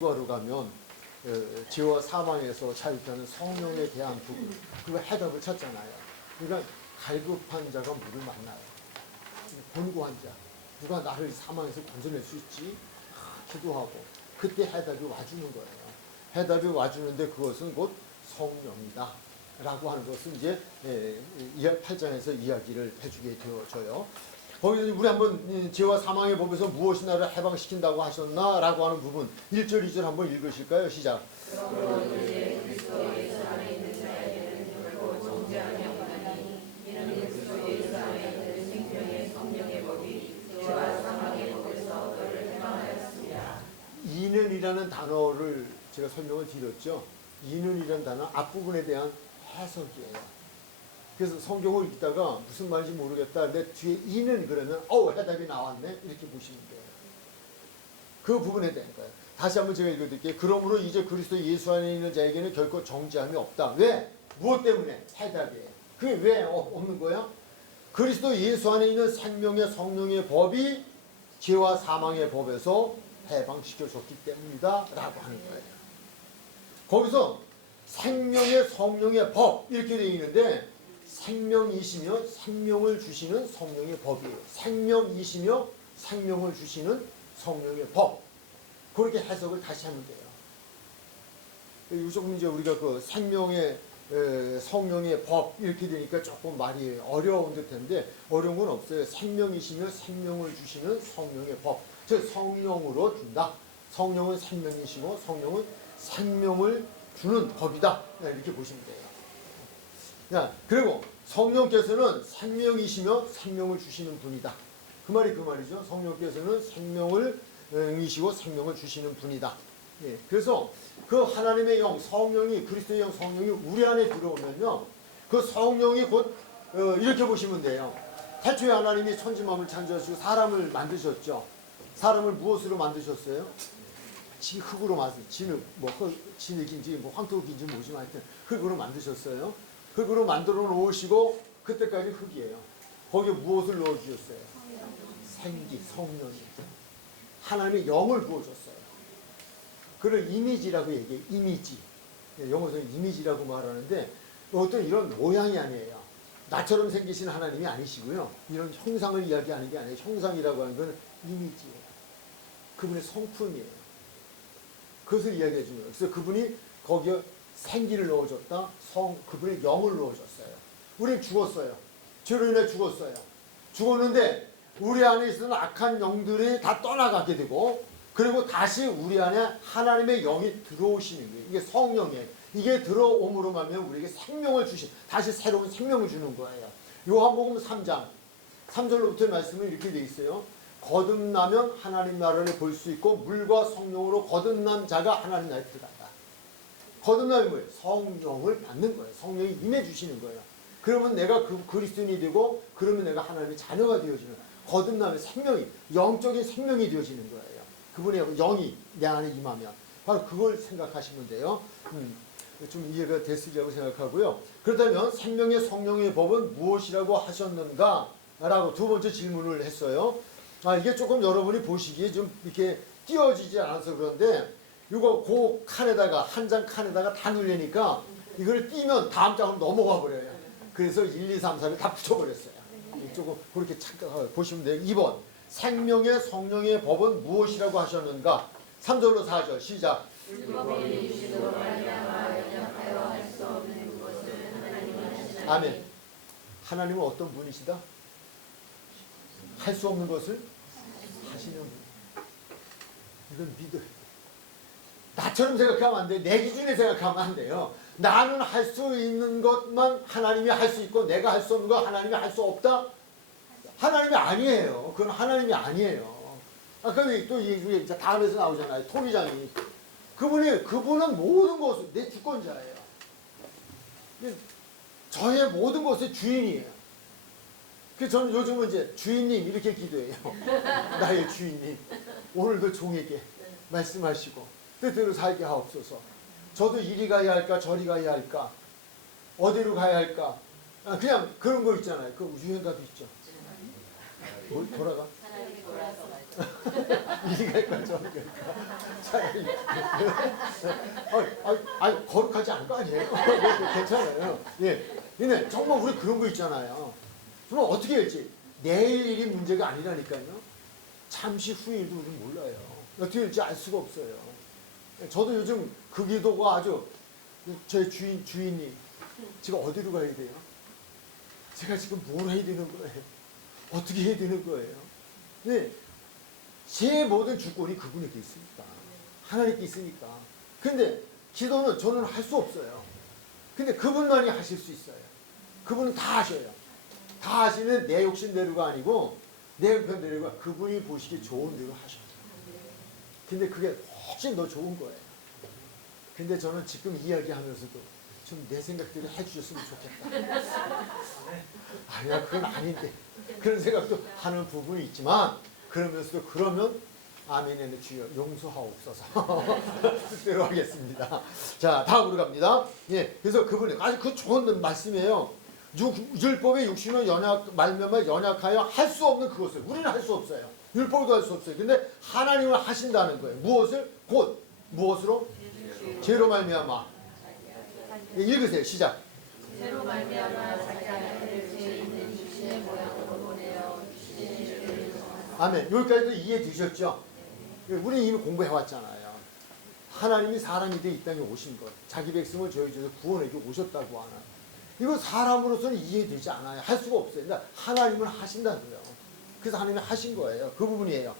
하러 가면 죄와 사망에서 자유케 하는 성령에 대한 부분, 그 해답을 찾잖아요. 그러니까 갈급한 자가 물을 만나요. 곤고한 자, 누가 나를 사망에서 건져낼 수 있지? 기도하고 그때 해답이 와주는 거예요. 해답이 와주는데 그것은 곧 성령이다 라고 하는 것은 이제 8장에서 이야기를 해주게 되어져요. 거기서 우리 한번 죄와 사망의 법에서 무엇이 나를 해방시킨다고 하셨나? 라고 하는 부분 1절 2절 한번 읽으실까요? 시작. 이는이라는 단어를 제가 설명을 드렸죠. 이는이라는 단어 앞부분에 대한 해석이에요. 그래서 성경을 읽다가 무슨 말인지 모르겠다. 근데 뒤에 이는 그러면 해답이 나왔네. 이렇게 보시면 돼요. 그 부분에 대한 거예요. 다시 한번 제가 읽어드릴게요. 그러므로 이제 그리스도 예수 안에 있는 자에게는 결코 정죄함이 없다. 왜? 무엇 때문에? 해답이에요. 그게 왜 없는 거예요? 그리스도 예수 안에 있는 생명의 성령의 법이 죄와 사망의 법에서 해방시켜줬기 때문이다 라고 하는 거예요. 거기서 생명의 성령의 법 이렇게 되어 있는데 생명이시며 생명을 주시는 성령의 법이에요. 생명이시며 생명을 주시는 성령의 법. 그렇게 해석을 다시 하면 돼요. 조금 이제 우리가 그 생명의 성령의 법 이렇게 되니까 조금 말이 어려운 듯한데 어려운 건 없어요. 생명이시며 생명을 주시는 성령의 법. 즉 성령으로 준다. 성령은 생명이시고 성령은 생명을 주는 법이다. 이렇게 보시면 돼요. 그리고 성령께서는 생명이시며 생명을 주시는 분이다. 그 말이 그 말이죠. 성령께서는 생명이시고 생명을 주시는 분이다. 예, 그래서 그 하나님의 영, 성령이, 그리스도의 영, 성령이 우리 안에 들어오면요. 그 성령이 곧 이렇게 보시면 돼요. 태초에 하나님이 천지만물을 창조하시고 사람을 만드셨죠. 사람을 무엇으로 만드셨어요? 흙으로 만드셨어요. 진흙인지 황토흙인지 모르지만 하여튼 흙으로 만드셨어요. 흙으로 만들어 놓으시고 그때까지 흙이에요. 거기에 무엇을 넣어주셨어요? 생기, 성령이. 하나님의 영을 부어줬어요. 그걸 이미지라고 얘기해요. 이미지. 영어에서는 이미지라고 말하는데 어떤 이런 모양이 아니에요. 나처럼 생기신 하나님이 아니시고요. 이런 형상을 이야기하는 게 아니에요. 형상이라고 하는 건 이미지예요. 그분의 성품이에요. 그것을 이야기해 주는 거예요. 그래서 그분이 거기에 생기를 넣어줬다. 그분의 영을 넣어줬어요. 우리는 죽었어요. 죄로 인해 죽었어요. 죽었는데 우리 안에 있는 악한 영들이 다 떠나가게 되고 그리고 다시 우리 안에 하나님의 영이 들어오시는 거예요. 이게 성령이에요. 이게 들어옴으로 말면 우리에게 생명을 다시 새로운 생명을 주는 거예요. 요한복음 3장 3절로부터의 말씀은 이렇게 돼 있어요. 거듭나면 하나님 나라를 볼 수 있고 물과 성령으로 거듭난 자가 하나님 나라에 들어간다. 거듭나면 뭐예요? 성령을 받는 거예요. 성령이 임해 주시는 거예요. 그러면 내가 그리스도인이 되고 그러면 내가 하나님의 자녀가 되어지는 거예요. 거듭나면 생명이 영적인 생명이 되어지는 거예요. 그분의 영이 내 안에 임하면 바로 그걸 생각하시면 돼요. 좀 이해가 됐으리라고 생각하고요. 그렇다면 생명의 성령의 법은 무엇이라고 하셨는가? 라고 두 번째 질문을 했어요. 이게 조금 여러분이 보시기에 좀 이렇게 띄어지지 않아서 그런데 이거 그 칸에다가 한 장 칸에다가 다 넣으려니까 이걸 띄면 다음 장으로 넘어가 버려요. 그래서 1, 2, 3, 4를 다 붙여버렸어요. 조금 그렇게 착각하고 보시면 돼요. 2번 생명의 성령의 법은 무엇이라고 하셨는가? 3절로 4절 시작. 아멘. 하나님은 어떤 분이시다? 할 수 없는 것을 하시는 분. 이건 믿어요. 나처럼 생각하면 안 돼요. 내 기준에 생각하면 안 돼요. 나는 할 수 있는 것만 하나님이 할 수 있고 내가 할 수 없는 거 하나님이 할 수 없다? 하나님이 아니에요. 그건 하나님이 아니에요. 아까 또 이게 다음에서 나오잖아요. 토리장이. 그분은 모든 것을 내 주권자예요. 저의 모든 것의 주인이에요. 그래서 저는 요즘은 이제 주인님 이렇게 기도해요. 나의 주인님. 오늘도 종에게 말씀하시고 뜻대로 살게 하옵소서. 저도 이리 가야 할까 저리 가야 할까 어디로 가야 할까 그냥 그런 거 있잖아요. 그 유행가도 있죠. 뭘 돌아가? 이리 갈까 저리 갈까 차라리 거룩하지 않을 거 아니에요? 괜찮아요. 예, 근데 정말 우리 그런 거 있잖아요. 정말 어떻게 할지 내일 일이 문제가 아니라니까요. 잠시 후의 일도 우리는 몰라요. 어떻게 될지 알 수가 없어요. 저도 요즘 그 기도가 아주 제 주인이 지금 어디로 가야 돼요? 제가 지금 뭘 해야 되는 거예요? 어떻게 해야 되는 거예요? 네, 제 모든 주권이 그분에게 있으니까. 하나님께 있으니까. 근데 기도는 저는 할 수 없어요. 근데 그분만이 하실 수 있어요. 그분은 다 하셔요. 다 하시는 내 욕심대로가 아니고 내 편대로가 그분이 보시기 좋은 대로 하셔요. 근데 그게 훨씬 더 좋은 거예요. 근데 저는 지금 이야기하면서도 좀 내 생각대로 해주셨으면 좋겠다. 아니야, 그건 아닌데. 그런 생각도 하는 부분이 있지만, 그러면서도 그러면 아멘의 주여 용서하옵소서. 뜻대로 하겠습니다. 자, 다음으로 갑니다. 예, 그래서 그분이 아주 그 좋은 말씀이에요. 율법의 육신은 말미암아 연약하여 할 수 없는 그것을 우리는 할 수 없어요. 율법도 할 수 없어요. 근데 하나님은 하신다는 거예요. 무엇을? 곧 무엇으로? 죄로 말미암아. 읽으세요. 시작. 죄로 말미암아 자기 아들을 죄 있는 육신의 모양으로 보내어 육신의 죄를 아멘. 여기까지도 이해되셨죠? 우리 이미 공부해왔잖아요. 하나님이 사람이 돼 이 땅에 오신 것, 자기 백성을 저희에서 구원하게 오셨다고 하는 이거 사람으로서는 이해되지 않아요. 할 수가 없어요. 그러니까 하나님은 하신다고요. 그래서 하나님이 하신 거예요. 그 부분이에요.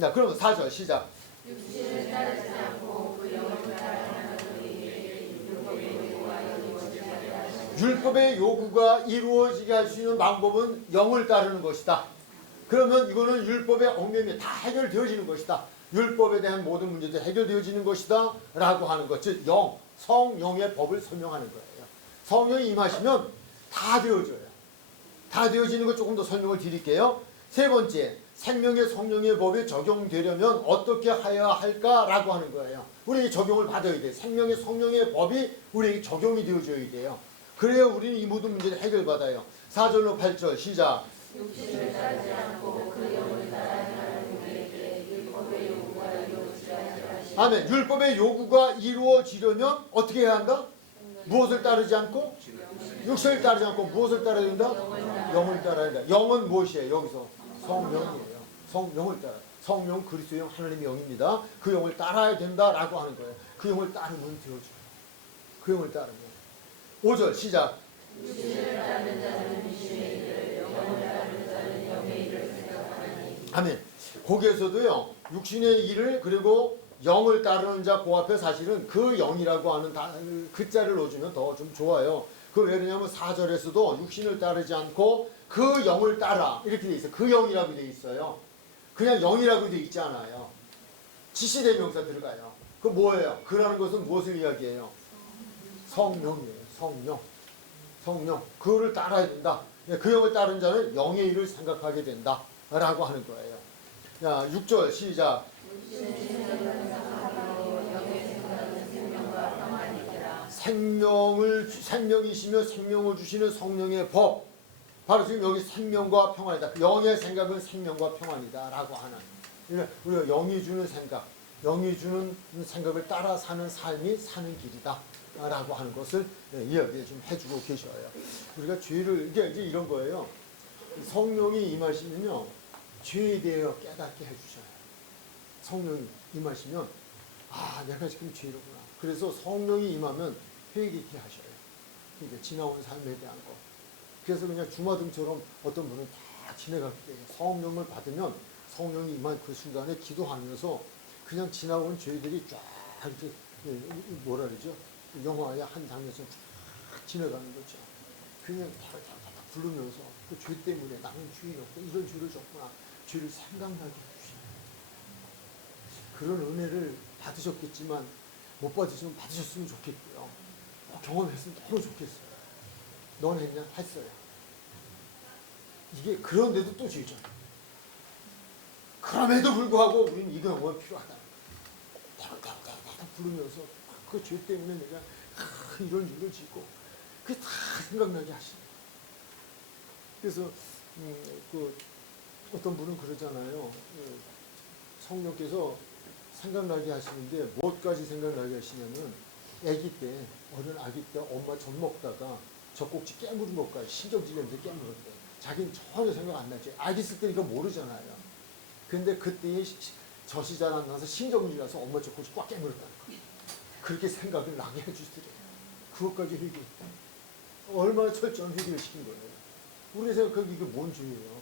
자, 그러면 4절 시작. 육신을 따르지 않고 그 영을 따르는 율법의 요구가 이루어지게 할 수 있는 방법은 영을 따르는 것이다. 그러면 이거는 율법의 얽매임이 다 해결되어지는 것이다. 율법에 대한 모든 문제도 해결되어지는 것이다 라고 하는 것. 즉 성령의 법을 설명하는 거예요. 성령이 임하시면 다 되어져요. 다 되어지는 것 조금 더 설명을 드릴게요. 세 번째, 생명의 성령의 법이 적용되려면 어떻게 해야 할까라고 하는 거예요. 우리 적용을 받아야 돼요. 생명의 성령의 법이 우리에게 적용이 되어져야 돼요. 그래야 우리는 이 모든 문제를 해결받아요. 4절로 8절 시작. 육신을 따르지 않고 그 영을 따르는 우리에게 율법의 요구가 이루어지게 하시고 아멘. 율법의 요구가 이루어지려면 어떻게 해야 한다? 무엇을 따르지 않고? 육신을 따르지 않고 무엇을 따라야 된다? 영을 따라야 된다. 영은 무엇이에요? 여기서 성령이에요. 성령을 따라. 성령 그리스도의 영 하나님의 영입니다. 그 영을 따라야 된다라고 하는 거예요. 그 영을 따르면 되어져요. 그 영을 따르면. 5절 시작. 육신을 따르는 자는 육신의 일을 영을 따르는 자는 영의 일을 생각하니 아멘. 거기에서도요. 육신의 일을 그리고 영을 따르는 자 그 앞에 사실은 그 영이라고 하는 글자를 넣어주면 더 좀 좋아요. 그 왜냐하면 4절에서도 육신을 따르지 않고 그 영을 따라 이렇게 돼 있어요. 그 영이라고 돼 있어요. 그냥 영이라고 돼 있지 않아요. 지시대명사 들어가요. 그 뭐예요? 그라는 것은 무엇을 이야기해요? 성령이에요. 성령. 그거를 따라야 된다. 그 영을 따른 자는 영의 일을 생각하게 된다. 라고 하는 거예요. 자, 6절 시작. 생명이시며 생명을 주시는 성령의 법. 바로 지금 여기 생명과 평안이다. 영의 생각은 생명과 평안이다. 라고 하는. 우리가 영이 주는 생각, 영이 주는 생각을 따라 사는 삶이 사는 길이다. 라고 하는 것을 이야기 좀 해주고 계셔요. 우리가 죄를, 이게 이런 거예요. 성령이 임하시면요, 죄에 대해 깨닫게 해주셔요. 성령이 임하시면, 아, 내가 지금 죄로구나. 그래서 성령이 임하면 회개케 하셔요. 그러니까 지나온 삶에 대한 거. 그래서 그냥 주마등처럼 어떤 분은 다 지나가게 돼요. 성령을 받으면 성령이 임한 그 순간에 기도하면서 그냥 지나온 죄들이 쫙 이렇게, 뭐라 그러죠? 영화의 한 장면처럼 쫙 지나가는 거죠. 그냥 다다다다 부르면서 그 죄 때문에 나는 죄였고 이런 죄를 졌구나. 죄를 생각나게 해주시는 그런 은혜를 받으셨겠지만 못 받으시면 받으셨으면 좋겠고요. 경험했으면 너무 좋겠어요. 넌 했냐? 했어요. 이게 그런데도 또 죄잖아요. 그럼에도 불구하고 우리는 이 경험은 필요하다. 다다다다 부르면서 그 죄 때문에 내가 이런 일을 짓고 그게 다 생각나게 하시는 거예요. 그래서 그 어떤 분은 그러잖아요. 성령께서 생각나게 하시는데 무엇까지 생각나게 하시냐면 아기 때, 어린 아기 때 엄마 젖 먹다가 젖꼭지 깨물은 것까지 신경질 냄새 깨물었대. 자기는 전혀 생각 안 나지. 아기 있을 때니까 모르잖아요. 근데 그때에 젖이 잘 안 나서 신경질 나서 엄마 젖꼭지 꽉 깨물었다는 거예요. 그렇게 생각을 나게 해주시더래요. 그것까지 회개했다. 얼마나 철저한 회개를 시킨 거예요. 우리가 생각하기 이게 뭔 죄예요?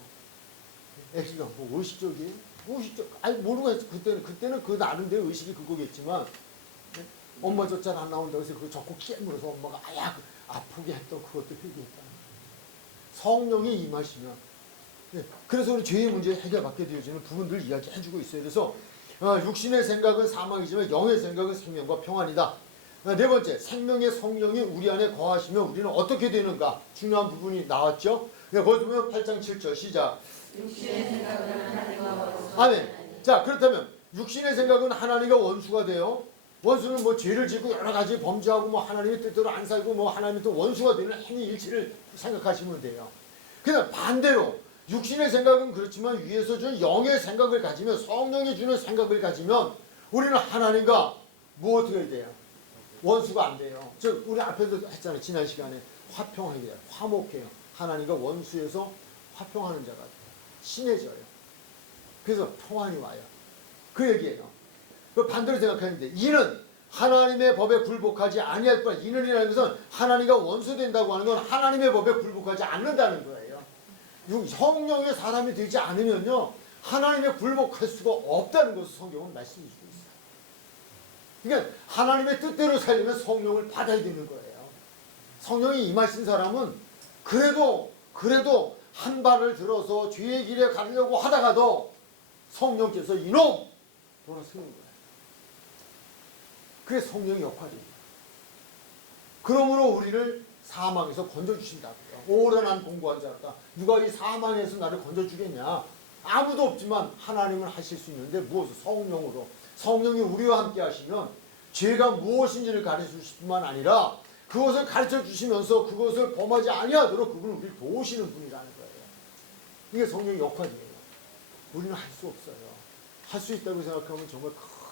애기가 뭐 의식적이에요? 의식적, 아니 모르고 했어. 그때는 그 나름대로 의식이 그거겠지만 엄마 젖 잘 안 나온다고 해서 그거 적고 깨물어서 엄마가 아프게 했던 그것도 회개했다. 성령이 임하시면 그래서 우리 죄의 문제 해결받게 되어지는 부분들 이야기해주고 있어요. 그래서 육신의 생각은 사망이지만 영의 생각은 생명과 평안이다. 네 번째, 생명의 성령이 우리 안에 거하시면 우리는 어떻게 되는가? 중요한 부분이 나왔죠. 거기 보면 8장 7절 시작. 육신의 생각은 하나님과 원수. 아멘. 자, 그렇다면 육신의 생각은 하나님과 원수가 돼요. 원수는 뭐 죄를 짓고 여러 가지 범죄하고 뭐 하나님의 뜻대로 안 살고 뭐 하나님의 또 원수가 되는 행위 일치를 생각하시면 돼요. 그냥 반대로 육신의 생각은 그렇지만 위에서 준 영의 생각을 가지면 성령이 주는 생각을 가지면 우리는 하나님과 뭐 어떻게 해야 돼요? 원수가 안 돼요. 즉 우리 앞에서 했잖아요. 지난 시간에 화평하게 돼요. 화목해요. 하나님과 원수에서 화평하는 자가 돼요. 친해져요. 그래서 평안이 와요. 그 얘기예요. 그 반대로 생각하는데 이는 하나님의 법에 굴복하지 아니할 뿐 이는이라는 것은 하나님과 원수된다고 하는 건 하나님의 법에 굴복하지 않는다는 거예요. 성령의 사람이 되지 않으면요 하나님의 굴복할 수가 없다는 것을 성경은 말씀해 주고 있어요. 그러니까 하나님의 뜻대로 살려면 성령을 받아야 되는 거예요. 성령이 임하신 사람은 그래도 한 발을 들어서 죄의 길에 가려고 하다가도 성령께서 이놈 돌아서는 거예요. 그게 성령의 역할이에요. 그러므로 우리를 사망에서 건져주신다고요. 오랜한 공고한 자다. 누가 이 사망에서 나를 건져주겠냐. 아무도 없지만 하나님은 하실 수 있는데 무엇을? 성령으로. 성령이 우리와 함께 하시면 죄가 무엇인지를 가르쳐 주실 뿐만 아니라 그것을 가르쳐 주시면서 그것을 범하지 아니하도록 그분은 우리를 도우시는 분이라는 거예요. 이게 성령의 역할이에요. 우리는 할 수 없어요. 할 수 있다고 생각하면 정말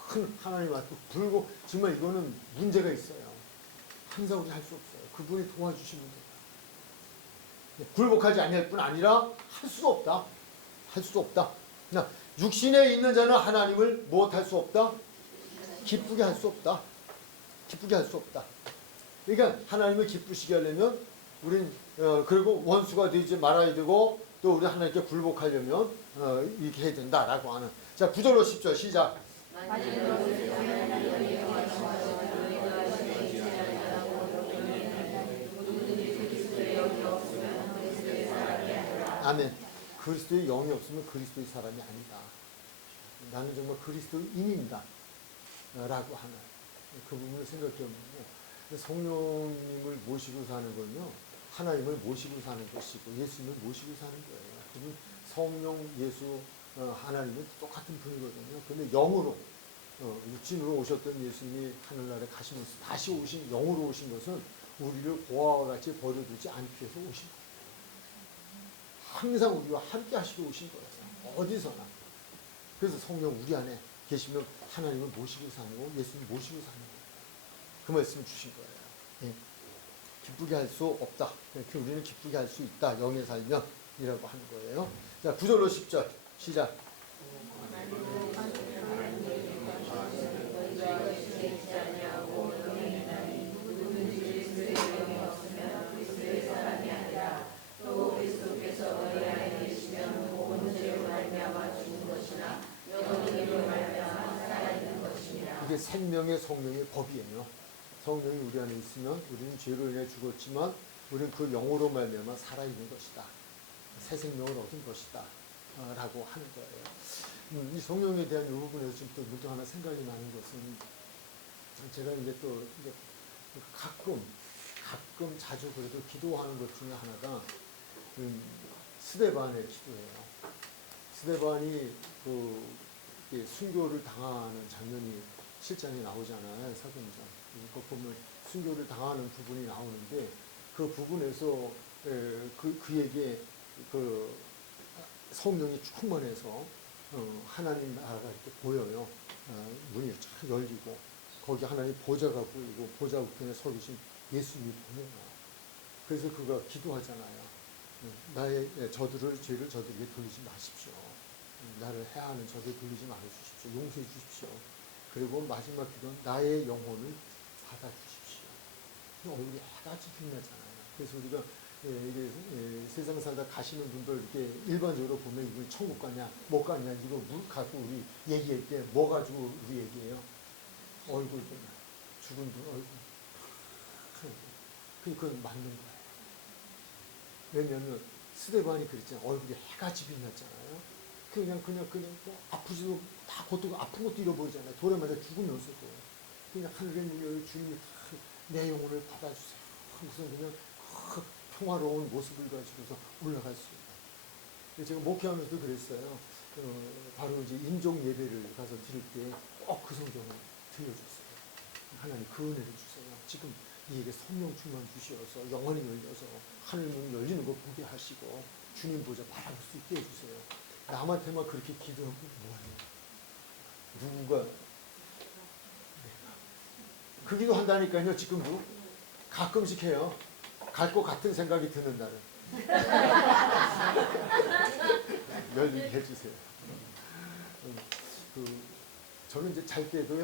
큰 하나님 앞에 불고 정말 이거는 문제가 있어요. 항상 우리 할 수 없어요. 그분이 도와주시면 돼요. 굴복하지 아니할 뿐 아니라 할 수도 없다. 할 수도 없다. 육신에 있는 자는 하나님을 무엇할 수 없다? 기쁘게 할 수 없다. 기쁘게 할 수 없다. 그러니까 하나님을 기쁘시게 하려면 우린 그리고 원수가 되지 말아야 되고 또 우리 하나님께 굴복하려면 이렇게 해야 된다라고 하는. 자, 9절로 10절 시작. 아멘. 그리스도의 영이 없으면 그리스도의 사람이 아니다. 나는 정말 그리스도인입니다. 라고 하는 그 부분을 생각해보면요. 성령님을 모시고 사는 건요. 하나님을 모시고 사는 것이고 예수님을 모시고 사는 거예요. 그분 성령, 예수, 하나님은 똑같은 분이거든요. 근데 영으로 육신으로 오셨던 예수님이 하늘나라에 가시면서 다시 오신 영으로 오신 것은 우리를 고아와 같이 버려두지 않기 위해서 오신 거예요. 항상 우리와 함께 하시고 오신 거예요. 어디서나. 그래서 성령 우리 안에 계시면 하나님을 모시고 사고 예수님 모시고 사는 거예요. 그 말씀을 주신 거예요. 예. 기쁘게 할 수 없다. 이렇게 우리는 기쁘게 할 수 있다. 영에 살면 이라고 하는 거예요. 자, 9절로 10절 시작. 이게 생명의 성령의 법이에요. 성령이 우리 안에 있으면 우리는 죄로 인해 죽었지만 우리는 그 영으로 말미암아 살아있는 것이다. 새 생명을 얻은 것이다. 라고 하는 거예요. 이 성령에 대한 이 부분에서 지금 또 문득 하나 생각이 나는 것은 제가 이제 또 이제 가끔 자주 그래도 기도하는 것 중에 하나가 스데반의 기도예요. 스데반이 순교를 당하는 장면이 실장이 나오잖아요. 사도행전. 그 보면 순교를 당하는 부분이 나오는데 그 부분에서 그에게 그 성령이 충만해서 하나님 나라가 이렇게 보여요. 문이 쫙 열리고 거기 하나님 보좌가 보이고 보좌 우편에 서 계신 예수님이 보여요. 그래서 그가 기도하잖아요. 나의 저들을 죄를 저들에게 돌리지 마십시오. 나를 해하는 저들 돌리지 말아 주십시오. 용서해 주십시오. 그리고 마지막 기도는 나의 영혼을 받아 주십시오. 얼굴이 해같이 빛나잖아요. 그래서 우리가 이게 세상 살다 가시는 분들 이렇게 일반적으로 보면 이분 천국 가냐 못 가냐 이거 갖고 우리 얘기할 때 뭐 가지고 우리 얘기해요? 얼굴 보면 죽은 분 얼굴. 그건 맞는 거예요. 왜냐하면 스데반이 그랬잖아요. 얼굴이 해같이 빛났잖아요. 그냥 뭐 아프지도 다 고통 아픈 것도 잃어버리잖아요. 돌에 맞아 죽으면서도 그냥 하늘의 문을 주님이 내 영혼을 받아주세요. 무슨 그냥 평화로운 모습을 가지고서 올라갈 수 있는. 제가 목회하면서도 그랬어요. 바로 이제 인종 예배를 가서 드릴 때 꼭 그 성경을 들려줬어요. 하나님 그 은혜를 주세요. 지금 이에게 성령 충만 주시어서 영원히 열려서 하늘 문 열리는 거 보게 하시고 주님 보좌 바라볼 수 있게 해주세요. 남한테만 그렇게 기도하고 뭐하냐. 누군가 그 기도 한다니까요. 지금도 가끔씩 해요. 갈 것 같은 생각이 드는 날은 열리게 해주세요. 저는 이제 잘 때도요.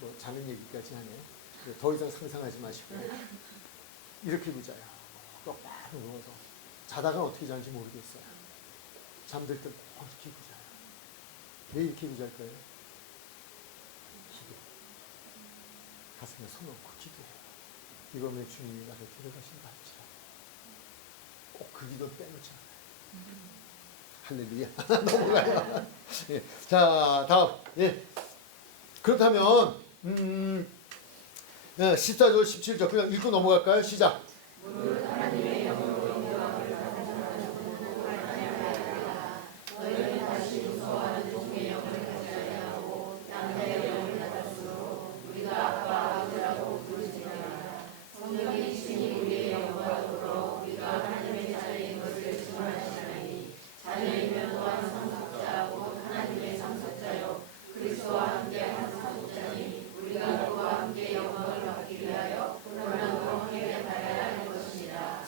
뭐 자는 얘기까지 하네. 더 이상 상상하지 마시고 이렇게 부자요. 똑바로 누워서 자다가 어떻게 자는지 모르겠어요. 잠들 때 이렇게 부자요. 왜 이렇게 부자일까요? 기도. 가슴에 손 얹고 기도해요. 이거면 주님이 나를 데려가신다 할지라. 꼭 그 기도 빼놓지 않아요. 할렐루야. 넘어가요. 예. 자, 다음. 예. 그렇다면 14절 17절 그냥 읽고 넘어갈까요? 시작.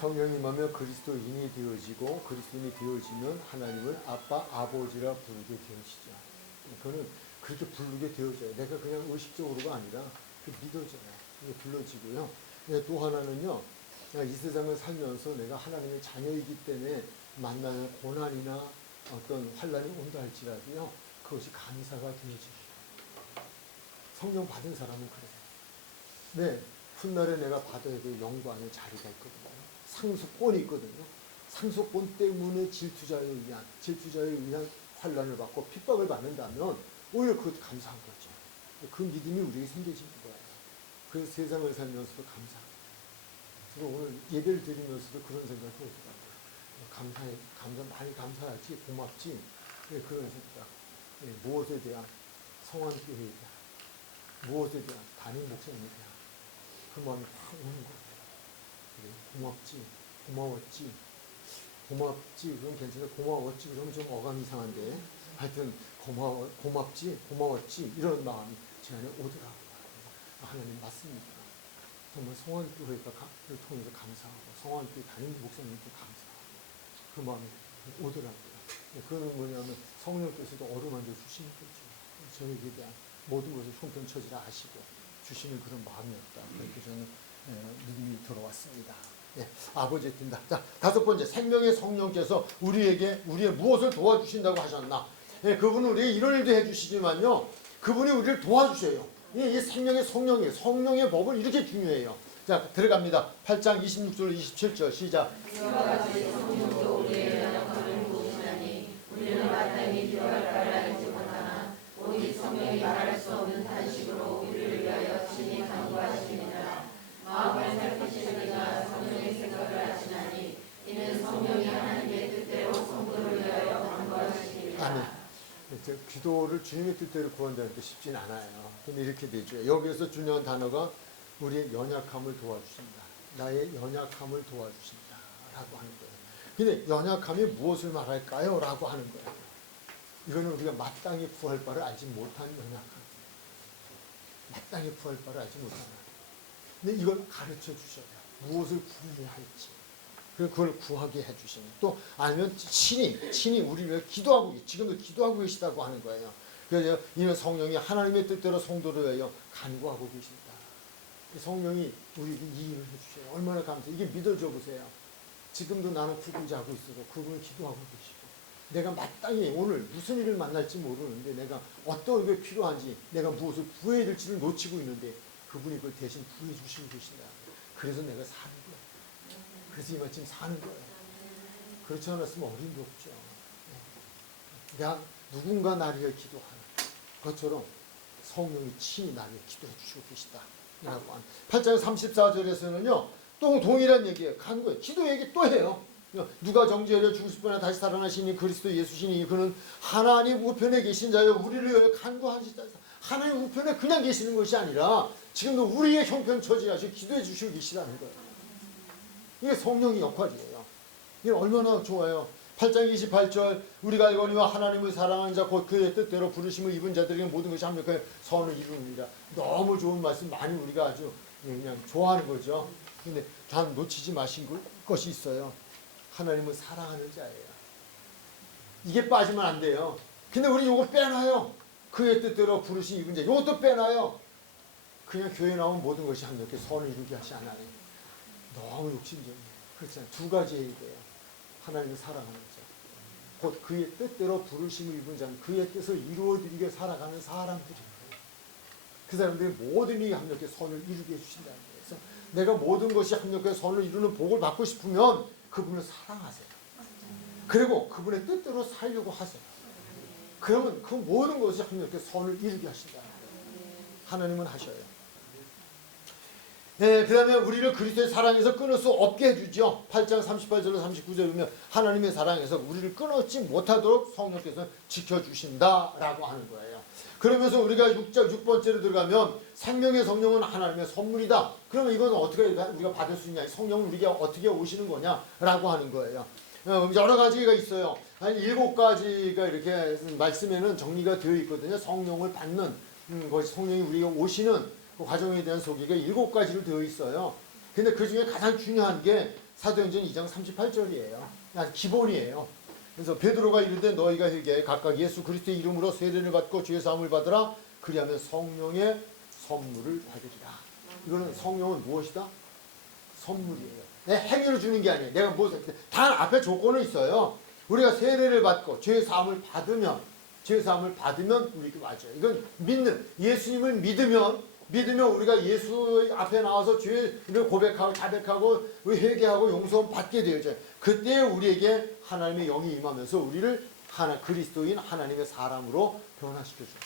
성령이 임하며 그리스도인이 되어지고 그리스도인이 되어지면 하나님을 아빠, 아버지라 부르게 되어지죠. 그거는 그렇게 부르게 되어져요. 내가 그냥 의식적으로가 아니라 믿어져요. 불러지고요. 또 하나는요. 이 세상을 살면서 내가 하나님의 자녀이기 때문에 만나는 고난이나 어떤 환난이 온다 할지라도요. 그것이 감사가 되어집니다. 성령 받은 사람은 그래요. 네, 훗날에 내가 받아야 될 영광의 자리가 있거든요. 상속권이 있거든요. 상속권 때문에 질투자에 의한 환난을 받고 핍박을 받는다면 오히려 그것도 감사한 거죠. 그 믿음이 우리에게 생겨지는 거예요. 그래서 세상을 살면서도 감사합니다. 저도 오늘 예배를 드리면서도 그런 생각이 오더라고요. 많이 감사하지, 고맙지. 그런 생각. 무엇에 대한 성환교회에 대한, 무엇에 대한 담임 목사님에 대한 그 마음이 확 오는 거예요. 고맙지, 고마웠지, 그럼 괜찮아. 고마웠지, 그러면 좀 어감이 이상한데. 하여튼, 고마웠지, 이런 마음이 제 안에 오더라고요. 하나님 맞습니다. 정말 성환교회를 통해서 감사하고, 성환교회 담임 목사님께 감사하고, 그 마음이 오더라고요. 그거는 뭐냐면 성령께서도 어루만져 주시는 거죠. 저에게 대한 모든 것을 형편처지라 아시고 주시는 그런 마음이었다. 그렇게 저는 믿음이 들어왔습니다. 예, 아버지의 뜻다. 자, 다섯 번째, 생명의 성령께서 우리의 무엇을 도와주신다고 하셨나? 예, 그분은 우리에게 이런 일도 해주시지만요, 그분이 우리를 도와주셔요. 예, 이 생명의 성령이에요. 성령의 법은 이렇게 중요해요. 자, 들어갑니다. 8장 26절 27절 시작. 이와 같이 성령도 우리의 연약함을 도우시나니 우리는 마땅히 기도할 바를 알지 못하나 오직 성령이 말할 수 없는 탄식으로 우리를 위하여 친히 간구하시니라. 마음을 살피시느니가 성령의 생각을 아시나니 이는 성령이 하나님의 뜻대로 성도를 위하여 간구하시니라. 아멘. 기도를 주님의 뜻대로 구한다는 게 쉽진 않아요. 근데 이렇게 되죠. 여기에서 중요한 단어가 우리의 연약함을 도와주신다. 나의 연약함을 도와주신다. 라고 하는 거예요. 근데 연약함이 무엇을 말할까요? 라고 하는 거예요. 이거는 우리가 마땅히 구할 바를 알지 못한 영향. 마땅히 구할 바를 알지 못하는. 근데 이걸 가르쳐 주셔야 돼요. 무엇을 구해야 할지. 그걸 구하게 해주시는. 또 아니면 신이 우리를 위해 기도하고 지금도 기도하고 계시다고 하는 거예요. 그래서 이는 성령이 하나님의 뜻대로 성도를 위하여 간구하고 계십니다. 성령이 우리에게 이 일을 해주셔요. 얼마나 감사해요. 이게 믿어져 보세요. 지금도 나는 구구자고 있어도 그분은 기도하고 계시고, 내가 마땅히 오늘 무슨 일을 만날지 모르는데 내가 어떤 게 필요한지, 내가 무엇을 구해야 될지를 놓치고 있는데 그분이 그걸 대신 구해 주시고 계신다. 그래서 내가 사는 거예요. 그래서 이만 지금 사는 거예요. 그렇지 않았으면 어림도 없죠. 내가 누군가 나를 위해 기도하는 것처럼 성령이 친히 나를 위해 기도해 주시고 계시다. 8장 34절에서는요, 또 동일한 얘기예요. 간구예요. 기도 얘기 또 해요. 누가 정죄하려 죽으실 분이나 다시 살아나시니 그리스도 예수시니 그는 하나님 우편에 계신 자여 우리를 위하여 간구하시다. 하나님 우편에 그냥 계시는 것이 아니라 지금도 우리의 형편 처지하시고 기도해 주시고 계시다는 거예요. 이게 성령의 역할이에요. 이게 얼마나 좋아요. 8장 28절 우리가 알거니와 하나님을 사랑하는 자 곧 그의 뜻대로 부르심을 입은 자들에게 모든 것이 합력하여 선을 이루느니라. 너무 좋은 말씀 많이 우리가 아주 그냥 좋아하는 거죠. 근데 단 놓치지 마신 것이 있어요. 하나님을 사랑하는 자예요. 이게 빠지면 안 돼요. 근데 우리 이거 빼놔요. 그의 뜻대로 부르심 입은 자 이것도 빼놔요. 그냥 교회 나오면 모든 것이 합력해 선을 이루게 하시 하나님. 너무 욕심쟁이에요. 그렇잖아요. 두 가지 얘기예요. 하나님을 사랑하는 자, 곧 그의 뜻대로 부르심을 입은 자는 그의 뜻을 이루어드리게 살아가는 사람들이에요. 그 사람들이 모든 일이 합력해 선을 이루게 해주신다는 거예요. 그래서 내가 모든 것이 합력해 선을 이루는 복을 받고 싶으면 그분을 사랑하세요. 그리고 그분의 뜻대로 살려고 하세요. 그러면 그 모든 것이 합력해 선을 이루게 하신다는 거예요. 하나님은 하셔요. 네, 그 다음에 우리를 그리스도의 사랑에서 끊을 수 없게 해주죠. 8장 38절로 39절에 보면 하나님의 사랑에서 우리를 끊었지 못하도록 성령께서 지켜주신다라고 하는 거예요. 그러면서 우리가 6번째로 들어가면 생명의 성령은 하나님의 선물이다. 그러면 이건 어떻게 우리가 받을 수 있냐? 성령은 우리가 어떻게 오시는 거냐라고 하는 거예요. 여러 가지가 있어요. 한 7가지가 이렇게 말씀에는 정리가 되어 있거든요. 성령을 받는 것이 성령이 우리가 오시는 그 과정에 대한 소개가 7가지로 되어 있어요. 근데 그 중에 가장 중요한 게 사도행전 2장 38절이에요. 기본이에요. 그래서 베드로가 이르되 너희가 회개하여 각각 예수 그리스도의 이름으로 세례를 받고 죄 사함을 받으라. 그리하면 성령의 선물을 받으리라. 이거는 성령은 무엇이다? 선물이에요. 내 행위를 주는 게 아니에요. 내가 무엇을 단 앞에 조건은 있어요. 우리가 세례를 받고 죄 사함을 받으면 우리가 맞아요. 이건 믿는 예수님을 믿으면 우리가 예수 앞에 나와서 죄를 고백하고 자백하고 회개하고 용서 받게 되어져요. 그때 우리에게 하나님의 영이 임하면서 우리를 그리스도인 하나님의 사람으로 변화시켜줘요.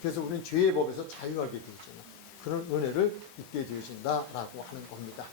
그래서 우리는 죄의 법에서 자유하게 되어져요. 그런 은혜를 입게 되어진다라고 하는 겁니다.